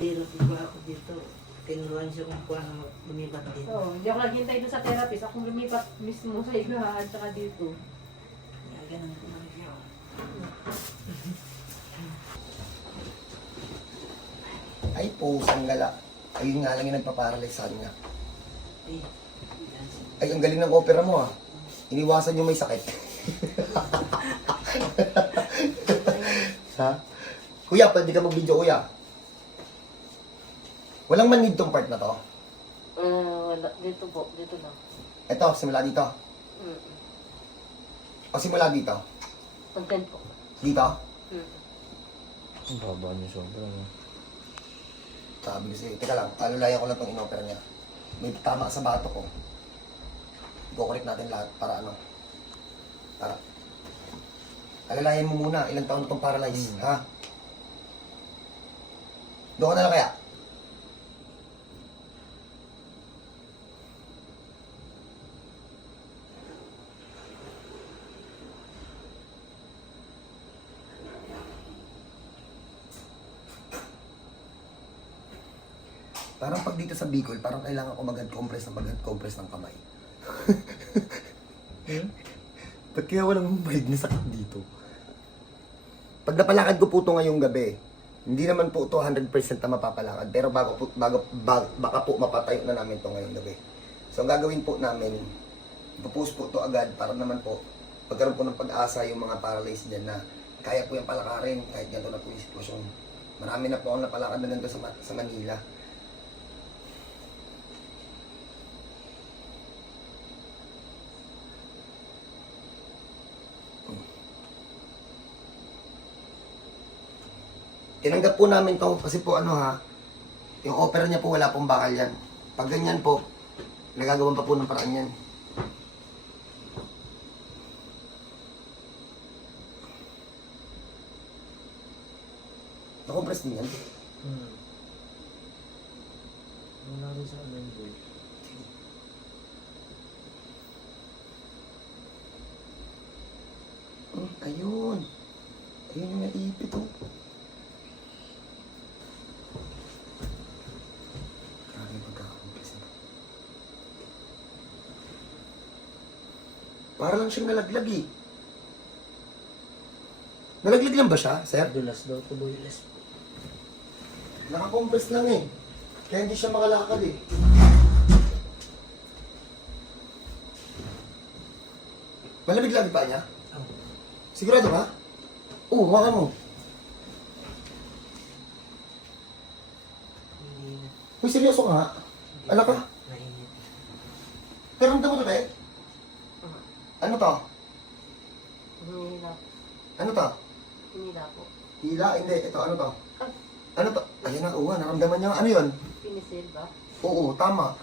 Pero diba ako dito, tinuruan siya kung paano lumipat dito. Oo, hindi ako naghintay doon sa therapist. Akong lumipat mismo sa iba at saka dito. Kaya ganun ko lang siya. Ay, pusang gala. Ayun nga lang yung nagpaparalyze sa kanya. Eh, yan siya. Ay, ang galing ng opera mo ah. Iniwasan yung may sakit. Ha? Kuya, pwede ka mag-video, kuya. Walang manid tong part na to. Wala. Dito po. Dito na. Ito, simula dito. O simula dito. Content po. Dito. Ang baba niya sobra, no? Sabi ko sa'yo, teka lang, alulayan ko lang itong inopera niya. May tama sa bato ko. Kukulik natin lahat para ano. Para. Alalayan mo muna, ilang taon na itong paralyze, ha? Doon ka na lang kaya? Parang pag dito sa Bicol, parang kailangan ko mag-hand compress ng kamay. Ba't kaya walang mahig na sakit dito? Pag napalakad ko po ito ngayong gabi, hindi naman po ito 100% na mapapalakad. Pero baka po mapatayo na namin ito ngayong gabi. So ang gagawin po namin, ipopost po ito agad para naman po pagkaroon po ng pag-asa yung mga paralyzed dyan na kaya po yung palakarin kahit ganito na po yung sitwasyon. Marami na po akong napalakad na ganito sa Manila. Tinanggap po namin to kasi po ano ha, yung opera niya po wala pong bakal yan. Pag ganyan po, nagagawan pa po ng paraan yan. Nakompress din yan. Wala rin sa amin, boy. Ayun. Ayun yung naipit oh. Grabe yung pagkakakompress ito. Para lang siyang nalaglag eh. Nalaglag lang ba siya, sir? Dulas daw to, boy. Dulas. Nakakompress lang eh. Kaya hindi siya makalakad eh. Malamig lagi pa niya? Sigurado ba? Oo, maka mo. Hindi na. Uy, seryoso ka nga. Ala ka? Mainit. Pero ramdam mo to, te? Ano to? Hinila. Ano to? Hinila po. Hila? Hindi. Ito, ano to? Ano to? Ayun na, uwa. Naramdaman niya. Ano yun? Pinisil ba? Oo, tama.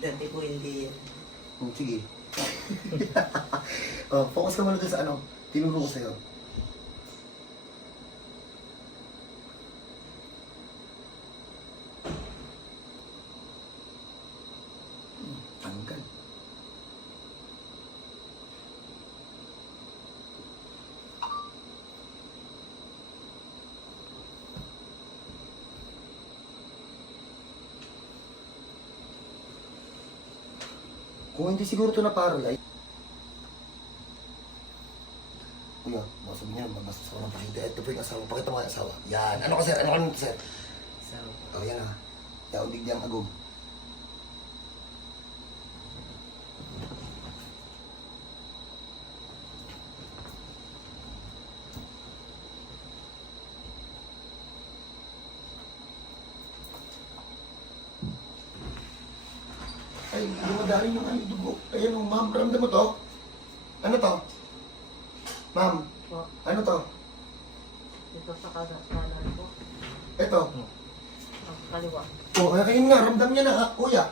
Dati po hindi yan. Sige. Oh, focus ka muna dun sa ano. Tinuro ko sa'yo. Tanggal. Kung hindi siguro ito na paralyze. Kuya, baka sabihin niya, magbastos ako ng pasyente. Ito po yung asawa. Pakita mo nga yung asawa. Yan. Ano ka, sir? Ano ka nito, sir? So, O, yan ha. Yaundig niyang agum. Ay, dumadali yung ano, dugo. Ayan o, ma'am. Ramdam mo to? Ano to? Ma'am, Po. ano to? Dito sa kanan po. Ito. Ang kaliwa. O, kaya nga, ramdam niya na ha, kuya.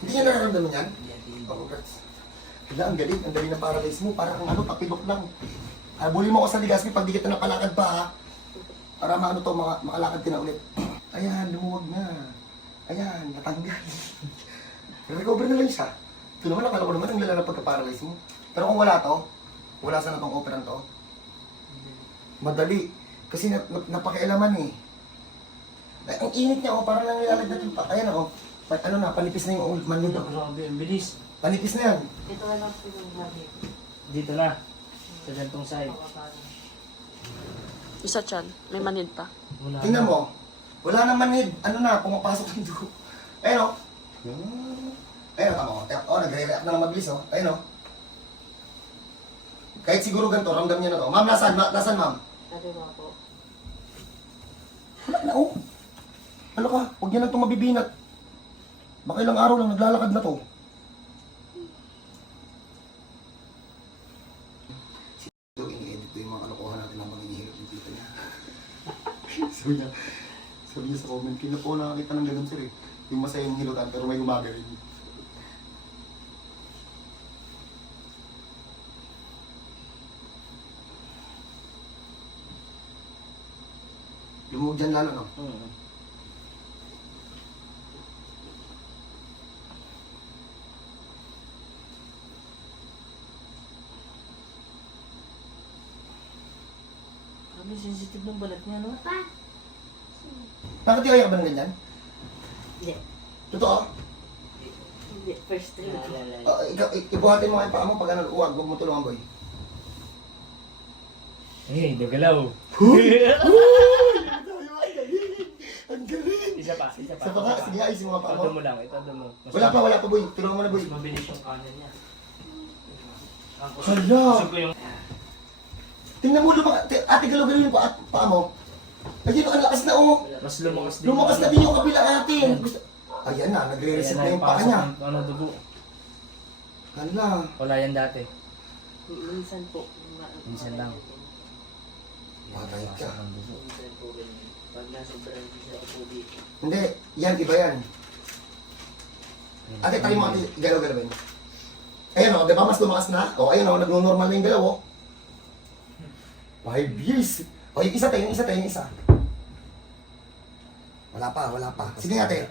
Hindi niya nararamdaman yan? hindi. Oh, congrats. Wala, ang galing. Ang galing ng paralyze mo. Parang ano, papilok lang. Bully mo ako sa Ligaspi pag di kita napalakad pa ha. Para maano to, makalakad ka na ulit. Ayan, lumuwag na. Ayan, natanggal. Recover na lang siya. Ito naman, akala ko naman ang lala na pagka-paralyze mo. Pero kung wala to, wala sana tong operang to. Madali. Kasi napakialaman eh. Ay, ang init niya, oh, parang lang nilalagdag yung pa. Ayan, oh. Ano na, panipis na yung manhid. Grabe, ang bilis. Panipis na yan. Ito na lang po yung manhid. Dito na. Sa gantong side. Isa chan, may manhid pa. Wala Tingnan na. mo. Wala na manhid. Ano na, pumapasok yung dugo. Ayan, oh. Ayan, tama ko. Oh, nagre-react na lang mabilis, oh. Ayan, oh. Kahit siguro ganito, ramdam niya na to. Ma'am, nasaan? Nasaan, ma'am? Sabi mo po. Wala na, oh. Ano ka? Huwag niya na itong mabibinat. Baka ilang araw lang naglalakad na to. Ito, ini-edit ko yung mga kalokohan natin ng mga inihilot yung tita niya. sabi niya sa comment, kina po nakakita ng ganun sir eh. Yung masayang hilutan pero may gumagaling. Lumuhod dyan lalo, no? Kami sensitive ng balat niya, no? Nakatiyaya ka ba ng ganyan? Hindi. Totoo? Hindi, first time. Naalala. Ibuhatin mo nga yung paa mo pag ano, huwag mo tulungan, boy. Eh, nagalaw. Ang galing! Isa pa, isa pa. Sa baka, sige, ayusin mo nga paa Ito mo. mo lang, ito mo. Wala pa, boy. Tulungan mo na, boy. Mas mabilis yung kanan niya. Hala! Gusto ko yung... Tingnan mo, ate galaw-galaw yung paa mo. Ayun, ang lakas na, oh. Mas lumakas din. Lumakas na din yung kabila atin. Ayan na, nagre-reset na yung paa niya. Ano, dugo. Hala. Wala yan dati. Minsan po. Minsan lang. Patay ka. Ang dugo. Minsan po ganyan. Pag nasobrahan ko siya po dito. Hindi, yan, iba yan. Ate, tayo mo ate, galaw-galawin. Ayan o, di ba mas lumakas na? O, ayan o, nagno-normal na yung galaw o. 5 years. O, yung isa tayo, yung isa tayo, yung isa. Wala pa, wala pa. Sige ate.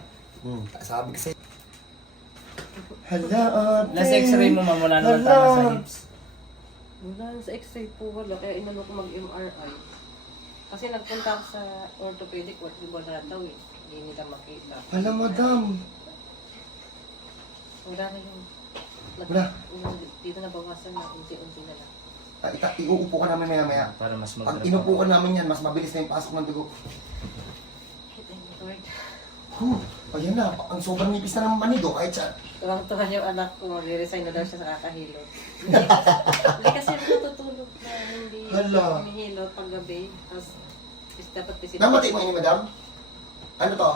Sabi ko sa'yo. Hala, ate. Last x-ray mo, ma'am, wala naman tama sa hips. Wala sa x-ray po wala, kaya inano ko mag-MRI. Kasi nagpunta ako sa orthopedic, wala daw eh. Hindi nila makita. Hala, madam. Wala na yung... Wala. Dito na bawasan na, unti-unti na lang. Iuupo ka namin maya-maya. Para mas Pag inupo ka namin yan, mas mabilis na yung pasok ng dugo. Thank you, Lord. Ayan na, ang sobrang nipis na ng manido kahit siya. Tuwang-tuwa yung anak ko, mag-resign na daw siya sa kakahilot. Hindi kasi natutulog na hindi Hala. humihilot pag gabi. Tapos dapat visit Namati mo ini, madam? Ano to?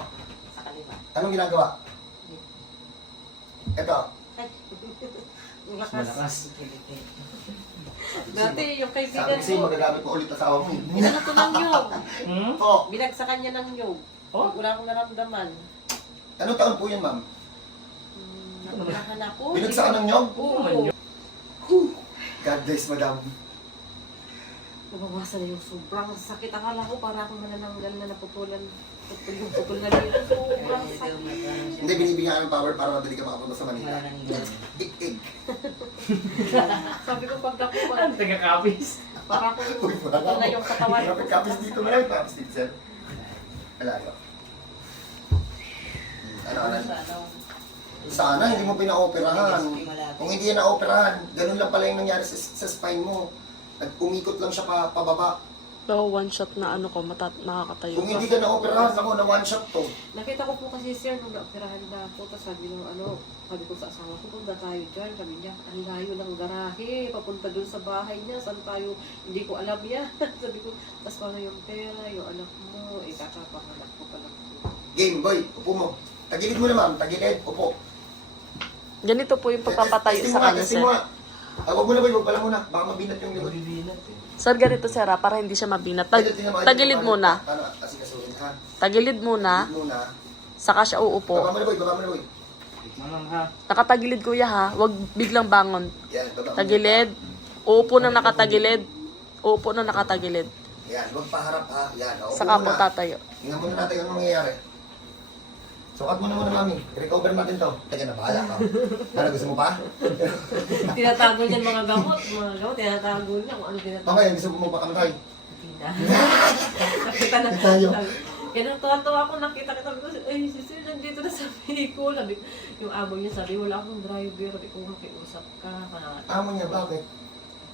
sa kaliwa. Anong ginagawa? Ito. malakas. Dati yung Sabi kaibigan kasi ko, magagamit mo ulit sa asawa mo. ano to ng nyog? Hmm? Po, Binagsakan niya ng nyog. Oh? Wala akong naramdaman. ano taon po yan, ma'am? Nakunahan ako. Binagsakan ng nyog? Oo. God bless, madam. Nabawasan na yung sobrang sakit. Akala ko para akong manananggal na naputulan. Putol na rin. Sobrang sakit. Hindi, binibigyan ka ng power para madali ka makapunta sa Manila. Wala nang ganyan. Ik-ik. Sabi ko pag ako, Ang taga-copies. para akong Uy, wala putol na yung katawan. Kapit kapis dito na lang, kapis dito, sir. Alayo. Ano? Sana hindi mo pina-operahan. Kung hindi yan na-operahan, ganun lang pala yung nangyari sa spine mo. Nag-umikot lang siya pababa. Pero one shot na ano ko, nakakatayo Kung ka. hindi ka na-operahan, ako na one shot to. Nakita ko po kasi sir, nung naoperahan na ako, tapos sabi nung sabi ko sa asawa ko, punta tayo dyan. Sabi niya, ang layo ng garahe, papunta dun sa bahay niya, saan tayo, hindi ko alam yan. Sabi ko, tapos paano yung pera, yung anak mo, kakapanganak ko pa lang. Game, boy, upo mo. Tagilid mo na, ma'am. Tagilid, upo. Ganito po yung pagpapatayo sa kanya, Testing sir. mo nga. Wag mo na, boy. Wag pala muna. Baka mabinat yung likod. Sir, ganito, sir, para hindi siya mabinat. Tagilid muna. Ano, kasi kasuhin, ha? Tagilid muna, Tagilid muna. saka siya uupo. Baba mo na, boy. Baba mo na, boy. Mamang ha. Nakatagilid, kuya, ha? Huwag biglang bangon. Yan, baba mo. Tagilid. Uupo na nakatagilid. Uupo na nakatagilid. Yan, huwag paharap, ha? Yan, upo Saka po muna. tatayo. Tingnan muna natin anong mangyayari. Sukat mo na muna, mami. I-recover natin to. Teka na, bahala ka. Ano, gusto mo pa? Tinatago niyan mga gamot, tinatago niya kung ano tinatago. Okay, gusto mo pa kamatay. Nakita na. Tayo. Kaya nang tuwa-tuwa ako, nakita kita ko, ay, si Sir, nandito na sa ko. Sabi, yung amo niya sabi, wala akong driver. Sabi ko, makiusap ka. Amo niya, bakit?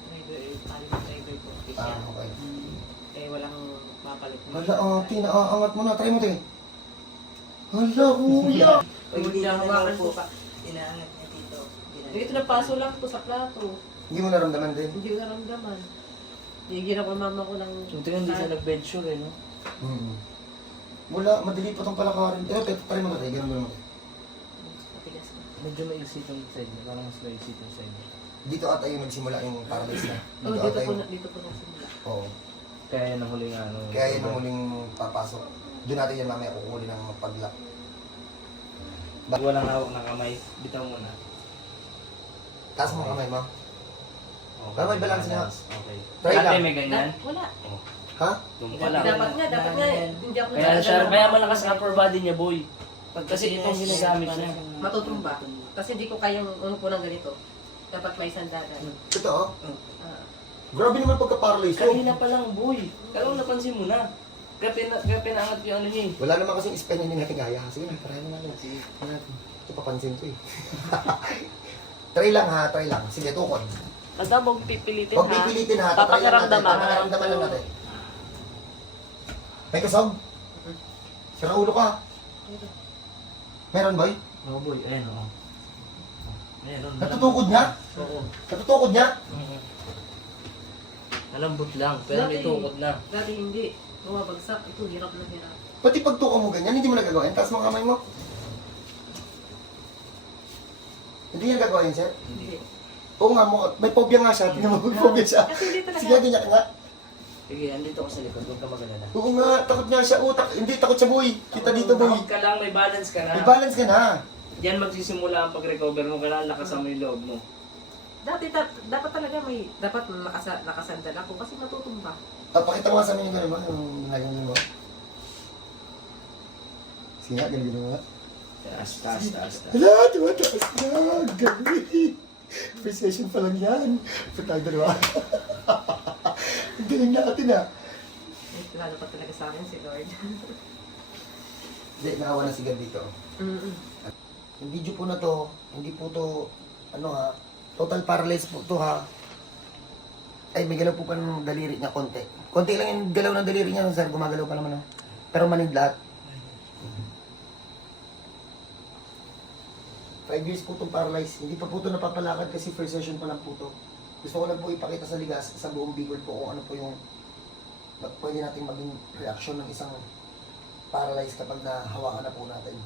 Driver, paling driver ko. Official. Okay. Eh, walang papalit. Hala, angat mo na. Try mo, te. Hala, kuya. Pag hindi na hawakan po ko pa. Inaangat niya dito. Dito na paso lang po sa plato. Hindi mo naramdaman din. Hindi ko naramdaman. Higirap ang mama ko ng... Buti nga hindi siya nag-venture eh, no? Wala, madali pa itong palakarin. Try mo na, te. Ganun mo. Matigas ko. Medyo maisit yung side niya. Parang mas maisit yung side niya. Dito ata yung nagsimula yung paralyze na. Oh, dito ata po yung... na, dito po nasimula. Oo. Kaya yan ang huling ano. Kaya yun ang huling papasok. Doon natin yan mamaya kukunin ng pag-lock. Pag walang hawak na kamay, bitaw mo na. Taas mo kamay, ma. Okay. Para may balance nga. Okay. Try Dati lang. may ganyan. Wala. Ha? Doon pa lang. Dapat nga, hindi ako Kaya siya, kaya malakas ang upper body niya, boy. Kasi itong Yes, ginagamit parang niya. siyang- Matutumba. Kasi hindi ko kayang umupo ng ganito. Dapat may sandalan. Totoo? Ah. Grabe naman pagka-paralyze ko. Kanina pa lang, boy. Kaya napansin mo na. Kaya pinaangat yung ano niya eh. Wala naman kasing spine yun natin kaya. Sige na, try na natin. Sige, try natin. Ito papansin ko eh. Try lang ha, try lang. Sige, tukod. Basta huwag pipilitin Huwag ha. pipilitin ha. Tatry lang natin. Papakiramdaman. Papakiramdaman lang natin. May kasog? Sira ulo ka. Meron, boy? Oo, boy. Ayan, oo. Meron. Natutukod niya? Oo. Natutukod niya? Malambot lang, pero may tukod na. Dati hindi. Bumabagsak. Ito, hirap na hirap. Pati pagtuko mo ganyan, hindi mo nagagawin. Taas mo ang kamay mo. Hindi niya gagawin, sir? Hindi. Oo nga, may phobia nga siya. Tingnan mo, may phobia siya. Kasi hindi talaga. Sige, ganyan ka nga. Sige, andito ko sa likod, huwag ka mag-alala. Oo nga, takot nga siya. Hindi, takot siya, boy. Kita dito, boy. Takot ka lang, may balance ka na. May balance ka na. Diyan magsisimula ang pag-recover mo, kailangan lakasan mo yung loob mo. Dati, dapat talaga may, dapat nakasandal ako kasi matutumba. Pakita mo nga sa amin yung gano'n ba? Yung nagawin mo. Sige nga, ganyan mo nga. Taas, taas, taas, taas. Hala, tumataas na. Galing. First session pa lang yan. Patay dalawa. Ang galing natin ah. Lalo pa talaga sa akin si Lord. Hindi, nakawa na si Gab dito. Yung video po na to, hindi po to, ano ha, total paralyzed po to ha. Ay, may galaw po pa ng daliri niya, konti. Konti lang yung galaw ng daliri niya, sir, gumagalaw pa naman ha. Pero manid lahat. 5 years po itong paralyzed. Hindi pa po ito napapalakad kasi first session pa lang po ito. Gusto ko lang po ipakita sa ligas, sa buong Bicol po kung ano po yung pwede natin maging reaction ng isang paralyzed kapag nahawakan na po natin.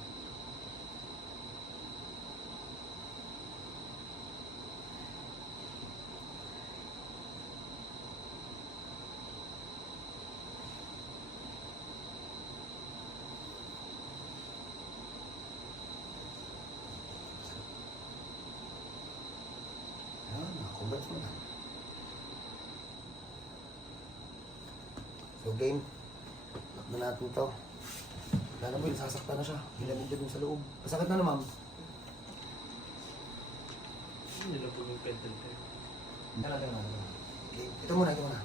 Nakakubad mo na. So game, lock na natin ito. Lalo mo, sasaktan na siya. Ilamig na dun sa loob. Masakit na na, ma'am. Hindi na po yung pedal tayo. Okay, ito muna, ito muna.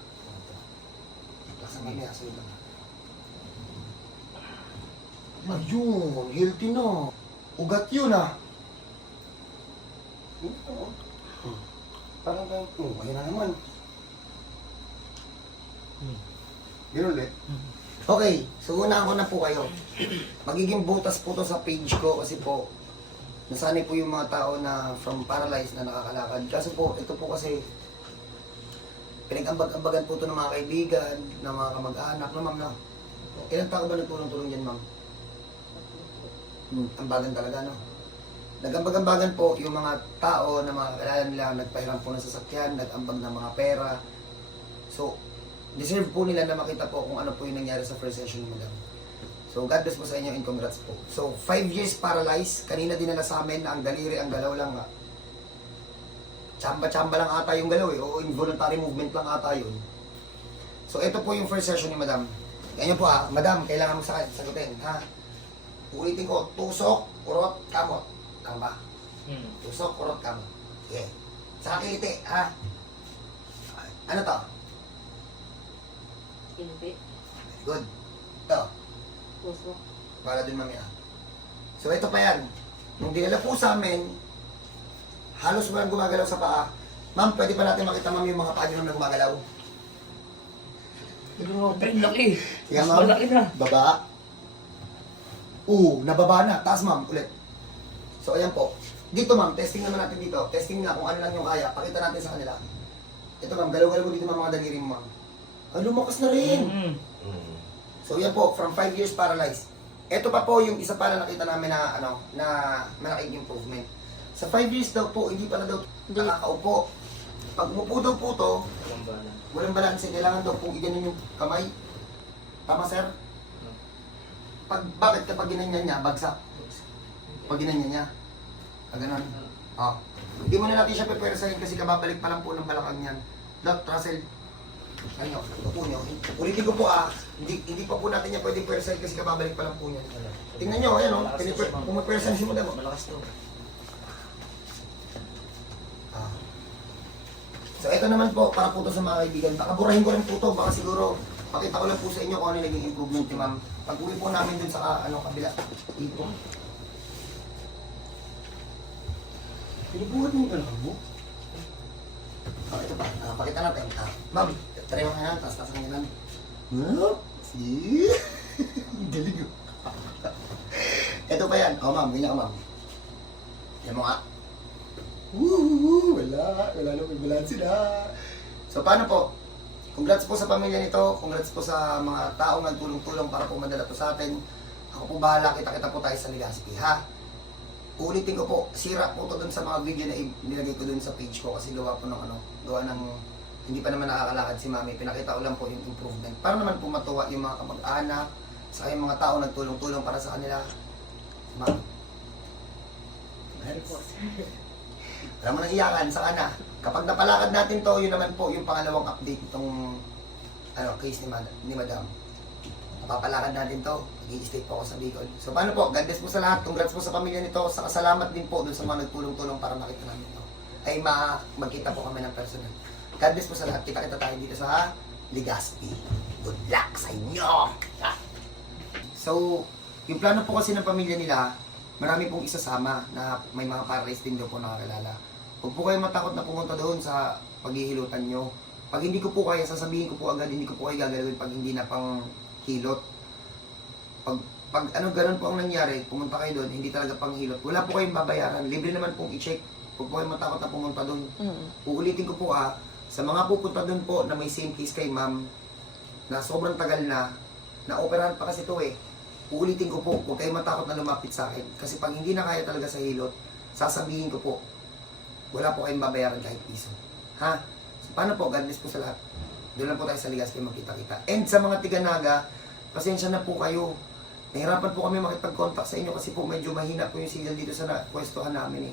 Lakas ang mamaya, sa'yo lang. Ayun, healthy na. Ugat yun ah. Parang kayo, ayun na naman. Yun ulit. Okay, so unahan ko na po kayo. Magiging butas po to sa page ko kasi po nasanay po yung mga tao na from paralyzed na nakakalakad. Kasi po, ito po kasi pinag-ambag-ambagan po ito ng mga kaibigan, ng mga kamag-anak, no ma'am na. Ilang tao ba nagtulong-tulong dyan, ma'am? Ambagan talaga, no? Nag-ambag-ambagan po yung mga tao na mga kakilala nila, nagpahiram po ng sasakyan, nag-ambag ng mga pera. So, deserve po nila na makita po kung ano po yung nangyari sa first session ni Madam. So, God bless po sa inyo and congrats po. So, 5 years paralyzed. Kanina dinala sa amin na ang daliri, ang galaw lang nga. Chamba-chamba lang ata yung galaw eh. O involuntary movement lang ata yun. So, ito po yung first session ni Madam. Ganyan po ha. Madam, kailangan mo sagutin ha. Ulitin ko, tusok, urot, kamot. Tama ba? Tusok, urot, kamot. Okay. Saka kiliti ha. Ano to? Hindi. Good. Ito. Puso. Para dun mamaya. So ito pa yan. Nung dinala po sa amin, halos walang gumagalaw sa paa. Ma'am, pwede pa natin makita ma'am yung mga paa nyo na gumagalaw. Grabe, laki. Yan Mas ma'am. malaki na. Baba. Nababa na. Taas ma'am, ulit. So ayan po. Dito ma'am, testing naman natin dito. Testing na kung ano lang yung kaya. Pakita natin sa kanila. Ito ma'am, galaw-galaw mo dito mga daliri mo ma'am. Ay, lumakas na rin. So yan po, from 5 years paralyzed. Ito pa po yung isa pa na nakita namin na na malaking improvement. Sa 5 years daw po, hindi pa na daw nakakaupo. Pag umupo daw po to, walang balanse, kailangan daw pong iganin yung kamay. Tama sir? Bakit kapag ginanyan niya, bagsak? Pag ginanyan niya, ganun. Hindi mo na natin siya pepersahin kasi kababalik pa lang po ng balakang niyan. Doc, Russell, ano, upo niyo. Ulitin ko po hindi pa po natin niya pwedeng persahin kasi kababalik pa lang po niyan. Tingnan niyo, ayan o, pumapersahin si madam. Malakas to. So ito naman po, para po to sa mga kaibigan. Baka burahin ko rin po to, baka siguro pakita ko lang po sa inyo kung ano yung naging improvement ni ma'am. Pag uwi po namin dun sa kabila. Dito. Pinubuhat mo yung kalakal mo? Ito pa, pakita natin. Ma'am, try mo kaya, taas-taas ang ganun. See? Galing yun. Ito pa yan. Ma'am, ganyan ka ma'am. Yan mo nga. Wala na may balance na. So paano po? Congrats po sa pamilya nito, congrats po sa mga taong nagtulong-tulong para po madala to sa atin. Ako po bahala, kita-kita po tayo sa Legazpi, ha? Uulitin ko po, sira po to dun sa mga video na nilagay ko dun sa page ko kasi gawa po ng gawa ng hindi pa naman nakakalakad si Mami. Pinakita ko lang po yung improvement. Para naman po matuwa yung mga kamag-anak, sa yung mga taong nagtulong-tulong para sa kanila. Ma'am. Alam mo nang iyakan, saka na. Kapag napalakad natin to, yun naman po yung pangalawang update itong case ni Madam. Napapalakad natin to, i-stay po ako sa Bicol. So paano po, God bless po sa lahat, congrats po sa pamilya nito, saka salamat din po dun sa mga nagtulong-tulong para makita namin to. Ay magkita po kami ng personal. God bless po sa lahat, kita-kita tayo dito sa Legazpi. Good luck sa inyo! So, yung plano po kasi ng pamilya nila, marami pong isasama na may mga paralyzed din daw po nakakilala. Huwag po kayo matakot na pumunta doon sa paghihilutan nyo. Pag hindi ko po kaya, sasabihin ko po agad, hindi ko po kayo gagalawin pag hindi na pang hilot. Pag ganun po ang nangyari, pumunta kayo doon, hindi talaga pang hilot. Wala po kayong babayaran, libre naman pong i-check. Huwag po kayo matakot na pumunta doon. Uulitin ko po sa mga pupunta doon po na may same case kay ma'am, na sobrang tagal na operahan pa kasi ito uulitin ko po, huwag kayong matakot na lumapit sa akin. Kasi pag hindi na kaya talaga sa hilot, sasabihin ko po, wala po kayong babayaran kahit piso. Ha? So, paano po? God bless po sa lahat. Doon lang po tayo sa Legazpi magkita-kita. And sa mga tiga-naga, pasensya na po kayo. Nahirapan po kami makipag-contact sa inyo kasi po medyo mahina po yung signal dito sa pwestuhan namin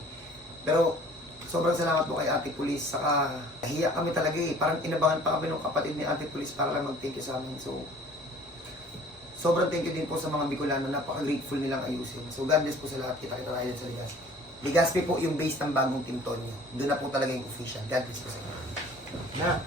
Pero sobrang salamat po kay Ate Police. Saka nahiya kami talaga Parang inabangan pa kami ng kapatid ni Ate Police para lang mag-thank you sa amin. So, sobrang thank you din po sa mga Bicolano. Napaka-grateful nilang ayusin. So, God bless po sa lahat. Kita-kita tayo din sa Legazpi. Legazpi po yung base ng bagong Team Tonyo. Doon na po talaga yung official. God bless po sa inyo. Na.